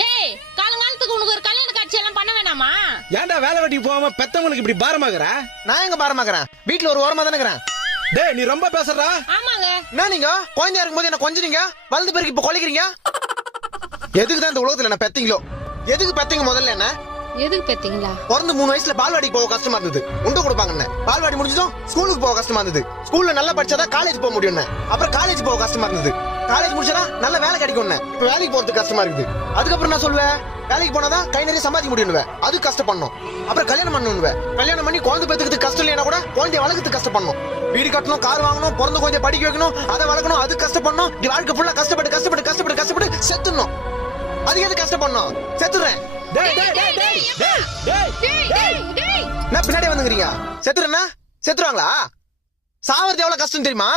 டேய் காலங்காலத்துக்கு உனக்கு ஒரு கல்யாண காட்சி எல்லாம் பண்ண வேணாமா? ஏன்டா வேலை வெட்டிக்கு போகாம பெத்தவங்களுக்கு இப்படி பாரமாகற? நான் எங்க பாரமாக்குறேன்? வீட்டுல ஒரு ஓரமா தானே இருக்கிறேன். டேய் நீ ரொம்ப பேசுறடா. ஆமாங்க. என்ன நீங்க குழந்தையா இருக்கும்போது என்ன கொஞ்சீங்க, வளர்ந்த பிறகு இப்ப கொலைக்கிறீங்க? எதுக்கு தான் இந்த உலகத்துல என்ன பெத்தீங்களோ? எதுக்கு பெத்தீங்க முதல்ல? என்ன எதுக்கு பெத்தீங்களா? பிறந்து 3 வயசுல பால்வாடிக்கு போக கஷ்டமா இருந்தது, உண்டு கொடுப்பாங்க. பால்வாடி முடிஞ்சதும் ஸ்கூலுக்கு போக கஷ்டமா இருந்தது, ஸ்கூல்ல நல்லா படிச்சாதான் காலேஜ் போக முடியும். அப்புறம் காலேஜ் போக கஷ்டமா இருந்தது, காலேஜ் முடிச்சா நல்ல வேலை கிடைக்கும். இப்ப வேலைக்கு போறதுக்கு கஷ்டமா இருக்குது. அதுக்கப்புறம் நான் சொல்லுவேன், வேலைக்கு போனாதான் கை நிறைய சம்பாதிக்க முடியும், அது கஷ்டப்படணும். அப்புறம் கல்யாணம் பண்ணணும், கல்யாணம் பண்ணி குழந்தை பெத்துக்கிறதுக்கு கஷ்டம் இல்லையா கூட குழந்தைய வளர்க்கறதுக்கு கஷ்டப்படணும். வீடு கட்டணும், கார் வாங்கணும், பிறந்த குழந்தைய படிக்க வைக்கணும், அதை வளர்க்கணும், அது கஷ்டப்படணும். இப்படி வாழ்க்கை ஃபுல்லா கஷ்டப்பட்டு கஷ்டப்பட்டு கஷ்டப்பட்டு கஷ்டப்பட்டு செத்துடணும். அது எது கஷ்டப்படணும்? செத்துறேன். நான் பின்னாடி வந்துக்கிறீங்க. செத்துறேன்னா செத்துருவாங்களா? சாவறது எவ்வளவு கஷ்டம் தெரியுமா?